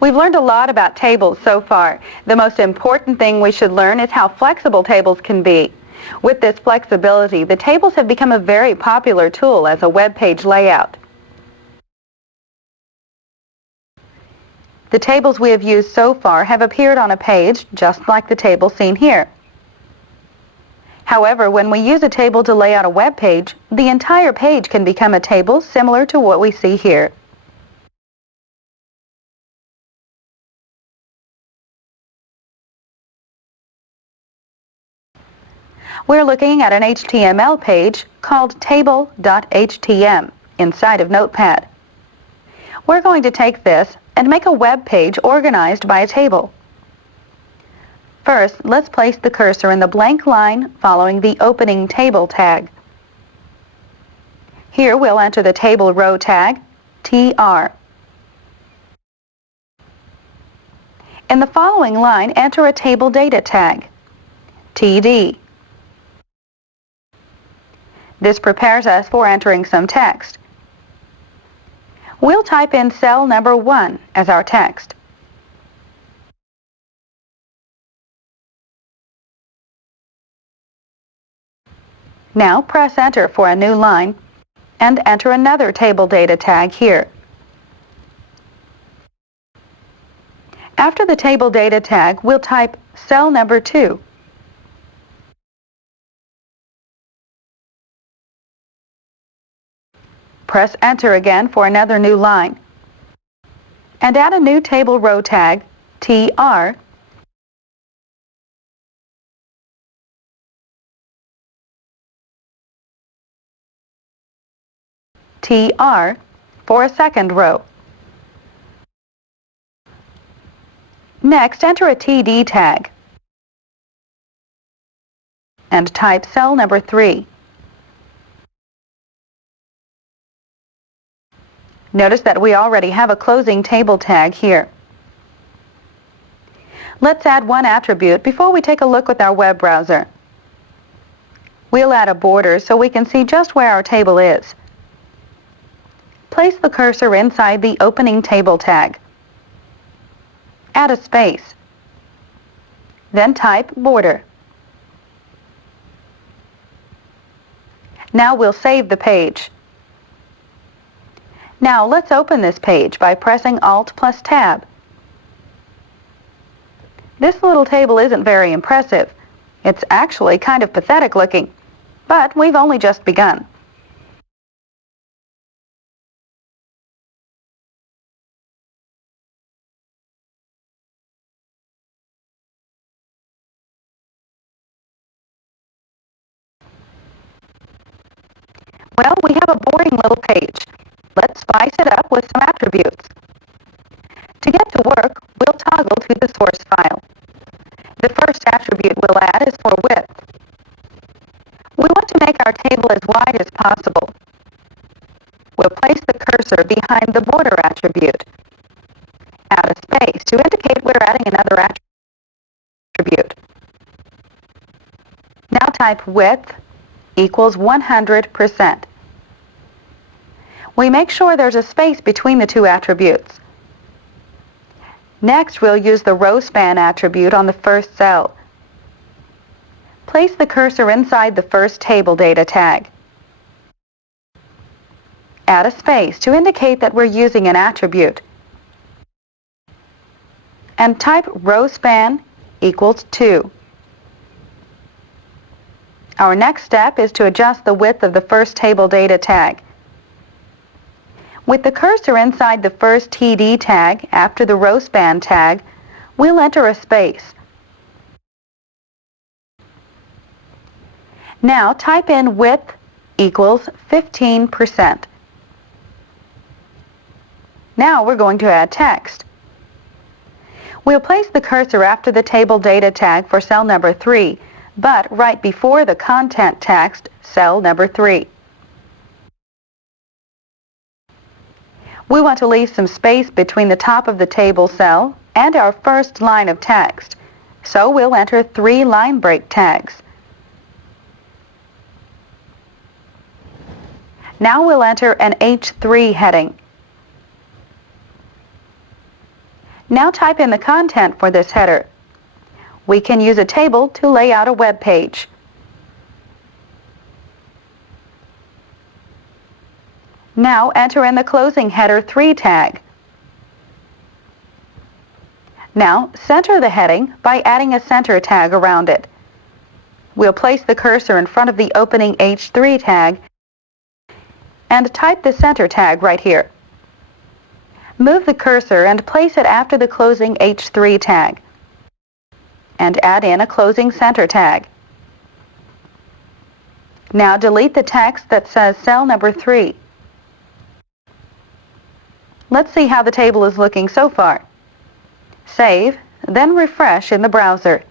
We've learned a lot about tables so far. The most important thing we should learn is how flexible tables can be. With this flexibility, the tables have become a very popular tool as a web page layout. The tables we have used so far have appeared on a page just like the table seen here. However, when we use a table to lay out a web page, the entire page can become a table similar to what we see here. We're looking at an HTML page called table.htm inside of Notepad. We're going to take this and make a web page organized by a table. First, let's place the cursor in the blank line following the opening table tag. Here we'll enter the table row tag, TR. In the following line, enter a table data tag, TD. This prepares us for entering some text. We'll type in cell number 1 as our text. Now press Enter for a new line and enter another table data tag here. After the table data tag, we'll type cell number 2. Press Enter again for another new line and add a new table row tag, TR, TR for a second row. Next, enter a TD tag and type cell number 3. Notice that we already have a closing table tag here. Let's add one attribute before we take a look with our web browser. We'll add a border so we can see just where our table is. Place the cursor inside the opening table tag. Add a space. Then type border. Now we'll save the page. Now let's open this page by pressing Alt plus Tab. This little table isn't very impressive. It's actually kind of pathetic looking, but we've only just begun. Well, we have a boring little page. Let's spice it up with some attributes. To get to work, we'll toggle to the source file. The first attribute we'll add is for width. We want to make our table as wide as possible. We'll place the cursor behind the border attribute. Add a space to indicate we're adding another attribute. Now type width equals 100%. We make sure there's a space between the two attributes. Next, we'll use the row span attribute on the first cell. Place the cursor inside the first table data tag. Add a space to indicate that we're using an attribute. And type row span equals 2. Our next step is to adjust the width of the first table data tag. With the cursor inside the first TD tag after the row span tag, we'll enter a space. Now type in width equals 15%. Now we're going to add text. We'll place the cursor after the table data tag for cell number 3, but right before the content text, cell number 3. We want to leave some space between the top of the table cell and our first line of text, so we'll enter 3 line break tags. Now we'll enter an H3 heading. Now type in the content for this header. We can use a table to lay out a web page. Now enter in the closing header 3 tag. Now center the heading by adding a center tag around it. We'll place the cursor in front of the opening H3 tag and type the center tag right here. Move the cursor and place it after the closing H3 tag and add in a closing center tag. Now delete the text that says cell number 3. Let's see how the table is looking so far. Save, then refresh in the browser.